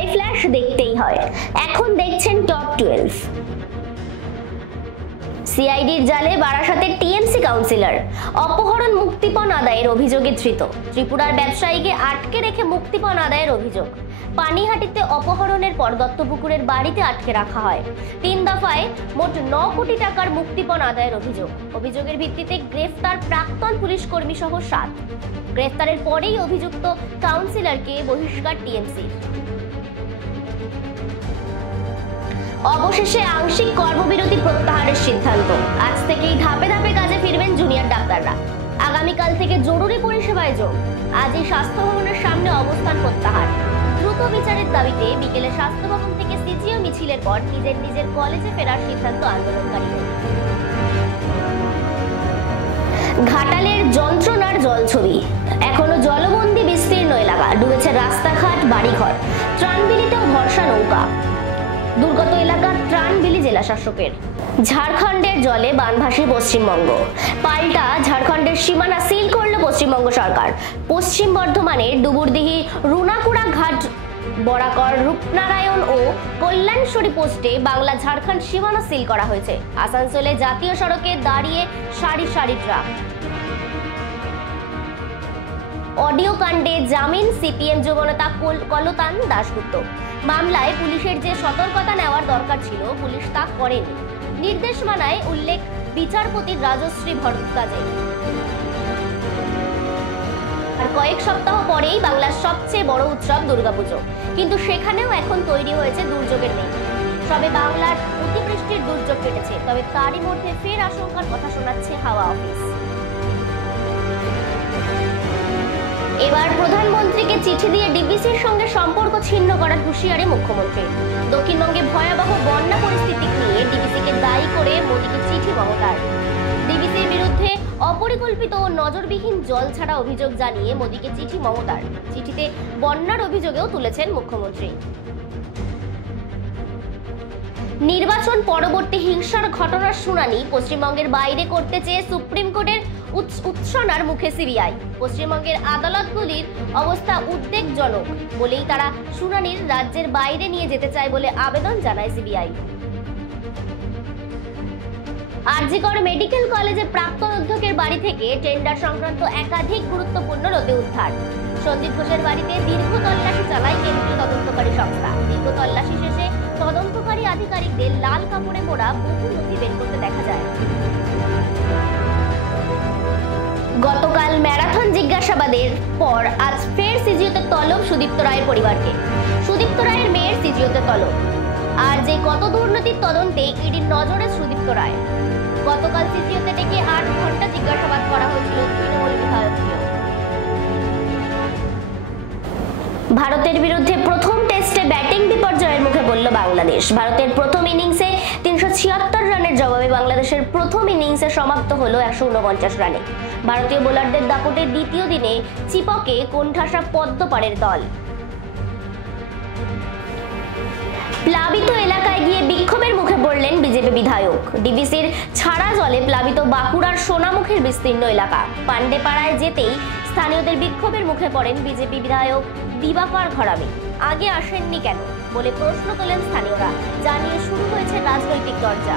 High flash দেখতেই হয়। এখন দেখছেন টপ 12। সিআইডির জালে বারাসাতের টিএমসি কাউন্সিলর, অপহরণ মুক্তিপণ আদায়ের অভিযোগে ধৃত। ত্রিপুরার ব্যবসায়ীকে আটকে রেখে মুক্তিপণ আদায়ের অভিযোগ। পানিহাটিতে অপহরণের পর দত্তপুকুরের বাড়িতে আটকে রাখা হয়। 3 দফায় মোট 9 কোটি টাকার মুক্তিপণ আদায়ের অভিযোগ। অভিযোগের ভিত্তিতে গ্রেফতার প্রাক্তন পুলিশ কর্মী সহ 7। গ্রেফতারের পরেই অভিযুক্ত কাউন্সিলরকে বহিষ্কার টিএমসি। অবশেষে আংশিক কর্মবিরতি প্রত্যাহারের সিদ্ধান্ত। আজ থেকেই ধাপে ধাপে কাজে ফিরবেন জুনিয়র ডাক্তাররা। আগামীকাল থেকে জরুরি পরিষেবায় যোগ। আজই স্বাস্থ্য ভবনের সামনে অবস্থান প্রত্যাহার। দ্রুত বিচারের দাবিতে বিকেলে স্বাস্থ্য ভবন থেকে সিজিও মিছিলের পর নিজের কলেজে ফেরার সিদ্ধান্ত আন্দোলনকারীদের। ঘাটালের যন্ত্রণার জলছবি। এখনো জলবন্দী বিস্তীর্ণ এলাকা, ডুবেছে রাস্তাঘাট, বাড়িঘর। ত্রাণবিলিতেও ভরসা নৌকা। দুর্গত এলাকার ত্রাণবিলি জেলা শাসকের। ঝাড়খণ্ডের জলে বানভাসী পশ্চিমবঙ্গ। পাল্টা ঝাড়খণ্ডের সীমানা সিল করল পশ্চিমবঙ্গ সরকার। পশ্চিম বর্ধমানের ডুবুরদিহি রুনাকুড়া ঘাট বরাকর রূপনারায়ণ ও কল্যাণশ্বরী পোস্টে বাংলা ঝাড়খণ্ড সীমানা সিল করা হয়েছে। আসানসোলে জাতীয় সড়কে দাঁড়িয়ে সারি সারি ট্রাক। অডিও কাণ্ডে জামিন সিপিএম যুবনেতা কলতান দাশগুপ্ত। মামলায় পুলিশের যে সতর্কতা নেওয়ার দরকার ছিল পুলিশ তা করেনি, নির্দেশ মানায় উল্লেখ বিচারপতি রাজশ্রী ভট্টাচার্যের। আর কয়েক সপ্তাহ পরেই বাংলার সবচেয়ে বড় উৎসব দুর্গাপুজো, কিন্তু সেখানেও এখন তৈরি হয়েছে দুর্যোগের মেঘ। সবে বাংলার অতিবৃষ্টির দুর্যোগ কেটেছে, তবে তারই মধ্যে ফের আশঙ্কার কথা শোনাচ্ছে হাওয়া অফিস। এবার প্রধানমন্ত্রীকে চিঠি দিয়ে ডিবিসির সঙ্গে সম্পর্ক ছিন্ন করার হুঁশিয়ারি মুখ্যমন্ত্রী। দক্ষিণবঙ্গে ভয়াবহ বন্যা পরিস্থিতি নিয়ে ডিবিসিকে দায়ী করে মোদীকে চিঠি মমতার। ডিবিসির বিরুদ্ধে অপরিকল্পিত ও নজরবিহীন জল ছাড়া অভিযোগ জানিয়ে মোদীকে চিঠি মমতার। চিঠিতে বন্যার অভিযোগেও তুলেছেন মুখ্যমন্ত্রী। নির্বাচন পরবর্তী হিংসার ঘটনার শুনানি পশ্চিমবঙ্গের বাইরে করতে চেয়ে সুপ্রিম কোর্টের উৎসনার মুখে সিবিআই। পশ্চিমবঙ্গের আদালতগুলির অবস্থা উদ্বেগজনক বলেই তারা শুনানির রাজ্যের বাইরে নিয়ে যেতে চায় বলে আবেদন জানায় সিবিআই। আরজিকর মেডিকেল কলেজে প্রাক্তন অধ্যক্ষের বাড়ি থেকে টেন্ডার সংক্রান্ত একাধিক গুরুত্বপূর্ণ নথি উদ্ধার। সন্দীপ ঘোষের বাড়িতে দীর্ঘ তল্লাশি চালায় কেন্দ্রীয় তদন্তকারী সংস্থা। দীর্ঘ তল্লাশি শেষে তদন্তকারী আধিকারিকদের লাল কাপড়ে মোড়া বহু নথি বের করতে দেখা যায়। গতকাল ম্যারাথন জিজ্ঞাসাবাদের পর আজ ফের সিজিওতে তলব সুদীপ্ত রায়ের পরিবারকে। সুদীপ্ত রায়ের মেয়ের সিজিওতে তলব। আর যে কত দুর্নীতির তদন্তে ইডির নজরে সুদীপ্ত রায়। গতকাল সিজিওতে ডেকে 8 ঘন্টা জিজ্ঞাসাবাদ করা হয়েছিল তৃণমূল বিধায়ককে। ভারতের বিরুদ্ধে প্রথম টেস্টে ব্যাটিং বিপর্যয়ের মুখে পড়ল বাংলাদেশ। ভারতের প্রথম ইনিংসে 376 রানের জবাবে বাংলাদেশের প্রথম ইনিংসে সমাপ্ত হলো 149 রানে। ভারতীয় বোলারদের দাপটে দ্বিতীয় দিনে চিপকে কোণঠাসা পদ্মপাড়ের দল। প্লাবিত এলাকায় গিয়ে বিক্ষোভের মুখে পড়লেন বিজেপি বিধায়ক। ডিবিসির ছাড়া জলে প্লাবিত বাঁকুড়ার সোনামুখীর বিস্তীর্ণ এলাকা। পান্ডেপাড়ায় যেতেই স্থানীয়দের বিক্ষোভের মুখে পড়েন বিজেপি বিধায়ক দিবাকর ঘরামি। আগে আসেননি কেন বলে প্রশ্ন তোলেন স্থানীয়রা, জানিয়ে শুরু হয়েছে রাজনৈতিক চর্চা।